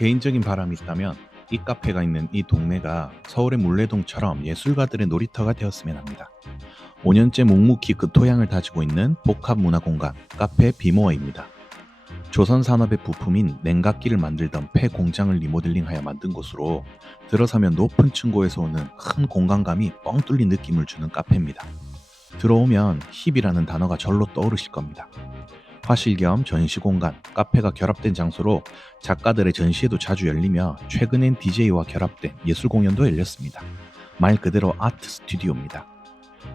개인적인 바람이 있다면 이 카페가 있는 이 동네가 서울의 물레동처럼 예술가들의 놀이터가 되었으면 합니다. 5년째 묵묵히 그 토양을 다지고 있는 복합문화공간 카페 비모어입니다. 조선산업의 부품인 냉각기를 만들던 폐 공장을 리모델링하여 만든 곳으로 들어서면 높은 층고에서 오는 큰 공간감이 뻥 뚫린 느낌을 주는 카페입니다. 들어오면 힙이라는 단어가 절로 떠오르실 겁니다. 화실 겸 전시 공간, 카페가 결합된 장소로 작가들의 전시회도 자주 열리며 최근엔 DJ와 결합된 예술 공연도 열렸습니다. 말 그대로 아트 스튜디오입니다.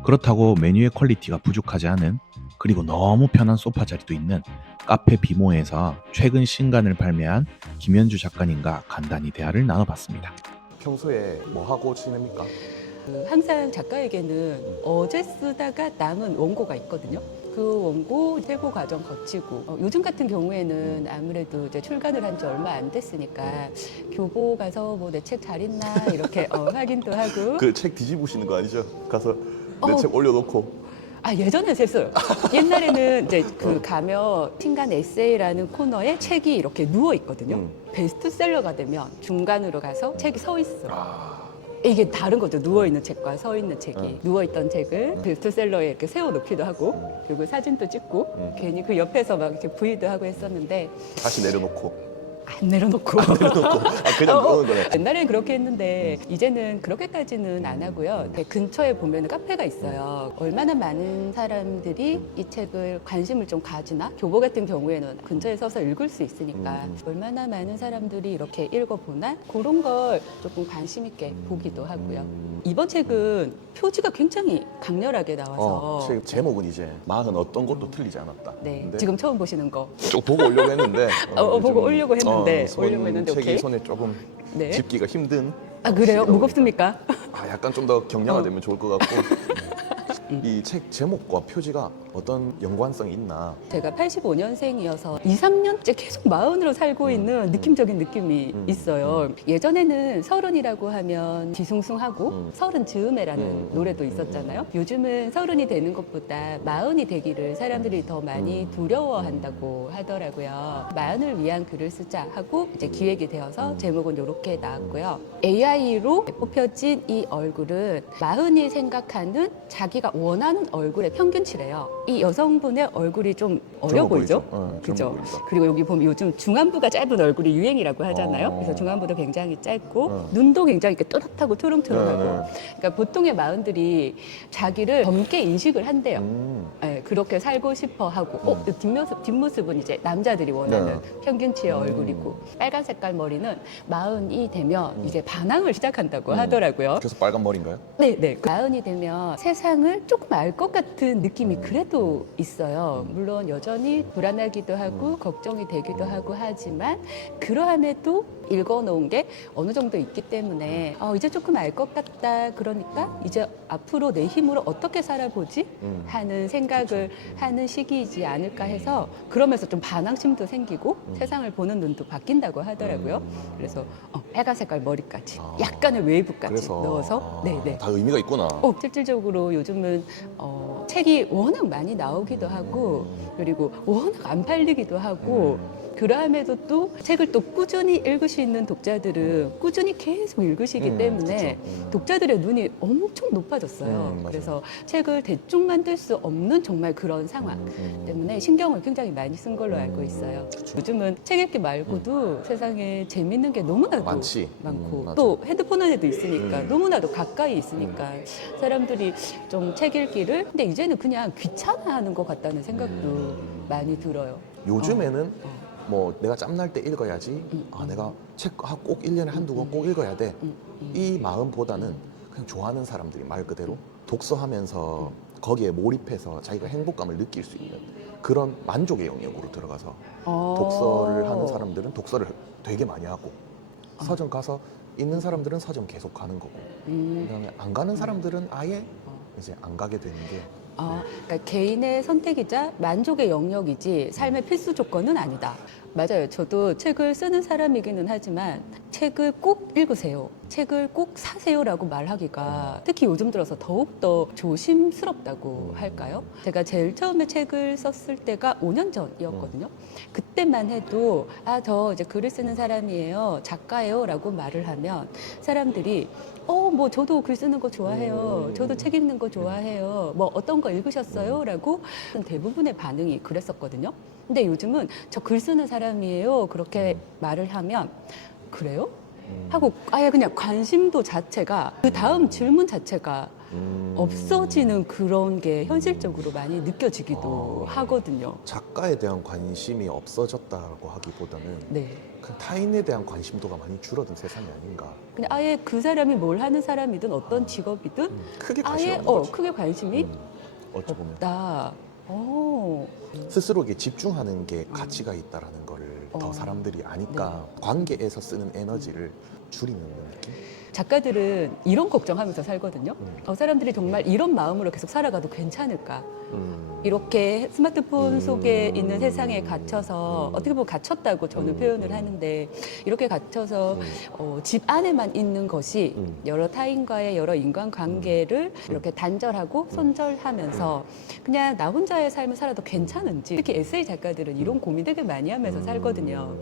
그렇다고 메뉴의 퀄리티가 부족하지 않은, 그리고 너무 편한 소파 자리도 있는 카페 비모에서 최근 신간을 발매한 김현주 작가님과 간단히 대화를 나눠봤습니다. 평소에 뭐 하고 지냅니까? 항상 작가에게는 어제 쓰다가 남은 원고가 있거든요. 그 원고 제고 과정 거치고 요즘 같은 경우에는 아무래도 이제 출간을 한 지 얼마 안 됐으니까 교보 가서 뭐 내 책 잘 있나 이렇게 확인도 하고 그 책 뒤집으시는 거 아니죠? 가서 내 어. 책 올려놓고. 예전에 했어요. 옛날에는 이제 그 가면 신간 에세이라는 코너에 책이 이렇게 누워 있거든요. 베스트셀러가 되면 중간으로 가서 책이 서 있어. 이게 다른 거죠. 누워있는 책과 서있는 책이. 누워있던 책을 베스트셀러에 이렇게 세워놓기도 하고, 그리고 사진도 찍고, 괜히 그 옆에서 막 이렇게 브이도 하고 했었는데, 다시 내려놓고. 안 내려놓고. 그냥 넣는 거네. 옛날에는 그렇게 했는데, 이제는 그렇게까지는 안 하고요. 근처에 보면 카페가 있어요. 얼마나 많은 사람들이 이 책을 관심을 좀 가지나? 교보 같은 경우에는 근처에 서서 읽을 수 있으니까, 얼마나 많은 사람들이 이렇게 읽어보나? 그런 걸 조금 관심 있게 보기도 하고요. 이번 책은 표지가 굉장히 강렬하게 나와서 책 제목은 이제 마흔 어떤 것도 틀리지 않았다. 네, 근데 지금 처음 보시는 거. 쭉 보고 오려고 했는데 보고 오려고 했는데, 책이 오케이. 손에 조금 네. 집기가 힘든. 그래요? 시기가 무겁습니까? 약간 좀 더 격량화되면 좋을 것 같고. 이 책 제목과 표지가 어떤 연관성이 있나? 제가 85년생이어서 2, 3년째 계속 마흔으로 살고 있는 느낌적인 느낌이 있어요. 예전에는 서른이라고 하면 뒤숭숭하고 서른 즈음에라는 노래도 있었잖아요. 요즘은 서른이 되는 것보다 마흔이 되기를 사람들이 더 많이 두려워한다고 하더라고요. 마흔을 위한 글을 쓰자 하고 이제 기획이 되어서 제목은 이렇게 나왔고요. AI로 뽑혀진 이 얼굴은 마흔이 생각하는 자기가 원하는 얼굴의 평균치래요. 이 여성분의 얼굴이 좀 어려 젊어 보이죠? 보이죠? 그죠? 젊어 보인다. 그리고 여기 보면 요즘 중안부가 짧은 얼굴이 유행이라고 하잖아요. 그래서 중안부도 굉장히 짧고 눈도 굉장히 이렇게 또렷하고 투릉투릉하고. 그러니까 보통의 마흔들이 자기를 젊게 인식을 한대요. 네, 그렇게 살고 싶어 하고. 뒷모습은 이제 남자들이 원하는 평균치의 얼굴이고, 빨간 색깔 머리는 마흔이 되면 이제 반항을 시작한다고 하더라고요. 그래서 빨간 머리인가요? 네. 마흔이 되면 세상을 조금 알 것 같은 느낌이 그래도 있어요. 물론 여전히 불안하기도 하고 걱정이 되기도 하고 하지만, 그러함에도 읽어놓은 게 어느 정도 있기 때문에 이제 조금 알 것 같다. 그러니까 이제 앞으로 내 힘으로 어떻게 살아보지? 하는 생각을 하는 시기이지 않을까 해서, 그러면서 좀 반항심도 생기고 세상을 보는 눈도 바뀐다고 하더라고요. 그래서 빨간 색깔 머리까지 약간의 웨이브까지 그래서 넣어서 네네. 다 의미가 있구나. 실질적으로 요즘은 책이 워낙 많이 나오기도 하고, 그리고 워낙 안 팔리기도 하고, 그러함에도 또 책을 또 꾸준히 읽으시는 독자들은 꾸준히 계속 읽으시기 때문에 독자들의 눈이 엄청 높아졌어요. 맞아요. 그래서 책을 대충 만들 수 없는 정말 그런 상황 때문에 신경을 굉장히 많이 쓴 걸로 알고 있어요. 요즘은 책 읽기 말고도 세상에 재밌는 게 너무나도 많지. 많고 맞아. 또 핸드폰 안에도 있으니까 너무나도 가까이 있으니까 사람들이 좀 책 읽기를, 근데 이제는 그냥 귀찮아하는 것 같다는 생각도 많이 들어요. 요즘에는 뭐 내가 짬날 때 읽어야지. 내가 책 꼭 1년에 한두 권 꼭 읽어야 돼. 이 마음보다는 그냥 좋아하는 사람들이 말 그대로 독서하면서 거기에 몰입해서 자기가 행복감을 느낄 수 있는 그런 만족의 영역으로 들어가서 독서를 하는 사람들은 독서를 되게 많이 하고, 서점 가서 있는 사람들은 서점 계속 가는 거고, 그다음에 안 가는 사람들은 아예 이제 안 가게 되는 게. 그러니까 개인의 선택이자 만족의 영역이지 삶의 필수 조건은 아니다. 맞아요. 저도 책을 쓰는 사람이기는 하지만 책을 꼭 읽으세요. 책을 꼭 사세요라고 말하기가 특히 요즘 들어서 더욱더 조심스럽다고 할까요? 제가 제일 처음에 책을 썼을 때가 5년 전이었거든요. 그때만 해도 저 이제 글을 쓰는 사람이에요, 작가예요 라고 말을 하면 사람들이 뭐 저도 글 쓰는 거 좋아해요, 저도 책 읽는 거 좋아해요, 뭐 어떤 거 읽으셨어요? 라고 대부분의 반응이 그랬었거든요. 근데 요즘은 저 글 쓰는 사람이에요 그렇게 말을 하면 그래요? 하고 아예 그냥 관심도 자체가 그 다음 질문 자체가 없어지는 그런 게 현실적으로 많이 느껴지기도 하거든요. 작가에 대한 관심이 없어졌다고 하기보다는 네. 그 타인에 대한 관심도가 많이 줄어든 세상이 아닌가. 그냥 아예 그 사람이 뭘 하는 사람이든 어떤 직업이든 크게 관심이 아예 없는 거지. 크게 관심이 어찌 보면 없다. 스스로에게 집중하는 게 가치가 있다라는 거를 더 사람들이 아니까 관계에서 쓰는 에너지를 줄이는 느낌? 작가들은 이런 걱정하면서 살거든요. 사람들이 정말 이런 마음으로 계속 살아가도 괜찮을까? 이렇게 스마트폰 속에 있는 세상에 갇혀서 어떻게 보면 갇혔다고 저는 표현을 하는데 이렇게 갇혀서 집 안에만 있는 것이 여러 타인과의 여러 인간관계를 이렇게 단절하고 손절하면서 그냥 나 혼자의 삶을 살아도 괜찮은지 특히 에세이 작가들은 이런 고민 되게 많이 하면서 살거든요.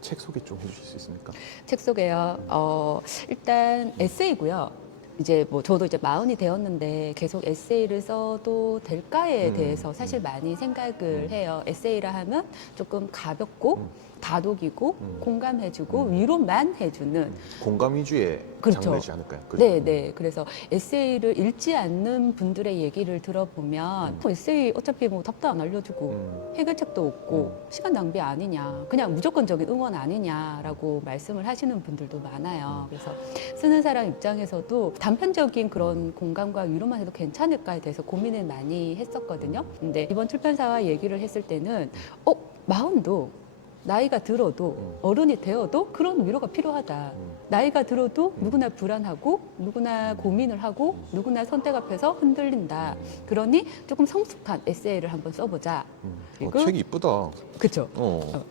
책 소개 좀 해주실 수 있습니까? 책 소개요. 일단 에세이고요. 이제 뭐 저도 이제 40이 되었는데 계속 에세이를 써도 될까에 대해서 사실 많이 생각을 해요. 에세이라 하면 조금 가볍고 다독이고 공감해주고 위로만 해주는 공감 위주의 그렇죠. 장르이지 않을까요? 그죠? 네. 그래서 에세이를 읽지 않는 분들의 얘기를 들어보면 에세이 어차피 뭐 답도 안 알려주고 해결책도 없고 시간 낭비 아니냐, 그냥 무조건적인 응원 아니냐라고 말씀을 하시는 분들도 많아요. 그래서 쓰는 사람 입장에서도 단편적인 그런 공감과 위로만 해도 괜찮을까에 대해서 고민을 많이 했었거든요. 근데 이번 출판사와 얘기를 했을 때는 40도 나이가 들어도 어른이 되어도 그런 위로가 필요하다. 나이가 들어도 누구나 불안하고 누구나 고민을 하고 누구나 선택 앞에서 흔들린다. 그러니 조금 성숙한 에세이를 한번 써보자. 그리고 책이 이쁘다. 그렇죠.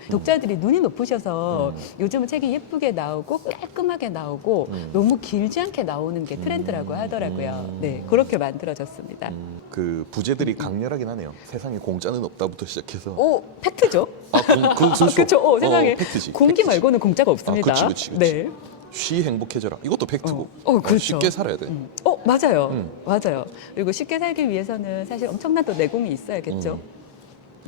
독자들이 눈이 높으셔서 요즘은 책이 예쁘게 나오고 깔끔하게 나오고 너무 길지 않게 나오는 게 트렌드라고 하더라고요. 네, 그렇게 만들어졌습니다. 그 부제들이 강렬하긴 하네요. 세상에 공짜는 없다부터 시작해서. 팩트죠. 그렇죠. 세상에 팩트지. 공기 팩트지. 말고는 공짜가 없습니다. 그치. 네. 쉬 행복해져라. 이것도 팩트고. 그렇죠. 쉽게 살아야 돼. 맞아요. 맞아요. 그리고 쉽게 살기 위해서는 사실 엄청난 또 내공이 있어야겠죠.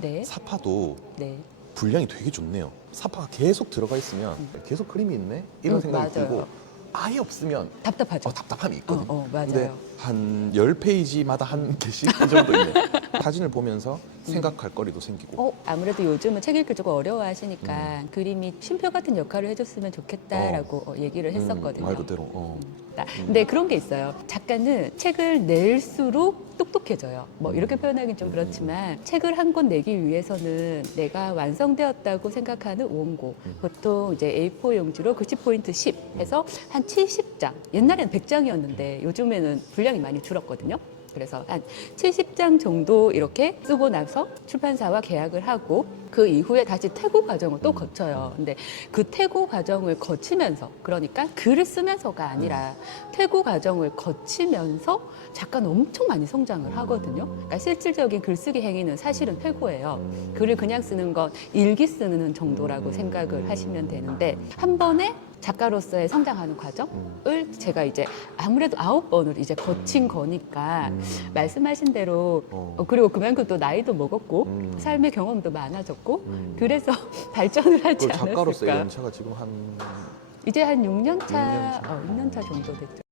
네. 사파도 네. 분량이 되게 좋네요. 사파가 계속 들어가 있으면 계속 그림이 있네? 이런 생각이 맞아요. 들고 아예 없으면 답답하죠. 답답함이 있거든. 맞아요. 근데 한 10페이지마다 한 개씩 이 정도 있네. 사진을 보면서 생각할 거리도 생기고. 아무래도 요즘은 책 읽기 조금 어려워하시니까 그림이 쉼표 같은 역할을 해줬으면 좋겠다라고 얘기를 했었거든요. 말 그대로. 근데 그런 게 있어요. 작가는 책을 낼수록 똑똑해져요. 뭐 이렇게 표현하기는 좀 그렇지만 책을 한 권 내기 위해서는 내가 완성되었다고 생각하는 원고, 보통 이제 A4 용지로 글씨 포인트 10 해서 한 70장, 옛날에는 100장이었는데 요즘에는 분량이 많이 줄었거든요. 그래서 한 70장 정도 이렇게 쓰고 나서 출판사와 계약을 하고 그 이후에 다시 퇴고 과정을 또 거쳐요. 근데 그 퇴고 과정을 거치면서, 그러니까 글을 쓰면서가 아니라 퇴고 과정을 거치면서 작가는 엄청 많이 성장을 하거든요. 그러니까 실질적인 글쓰기 행위는 사실은 퇴고예요. 글을 그냥 쓰는 건 일기 쓰는 정도라고 생각을 하시면 되는데 한 번에 작가로서의 성장하는 과정을 제가 이제 아무래도 9번을 이제 거친 거니까 말씀하신 대로 그리고 그만큼 또 나이도 먹었고 삶의 경험도 많아졌고 그래서 발전을 하지 작가로서의 않았을까. 연차가 지금 한 이제 한 6년 차, 6년 차. 6년 차 정도 됐죠.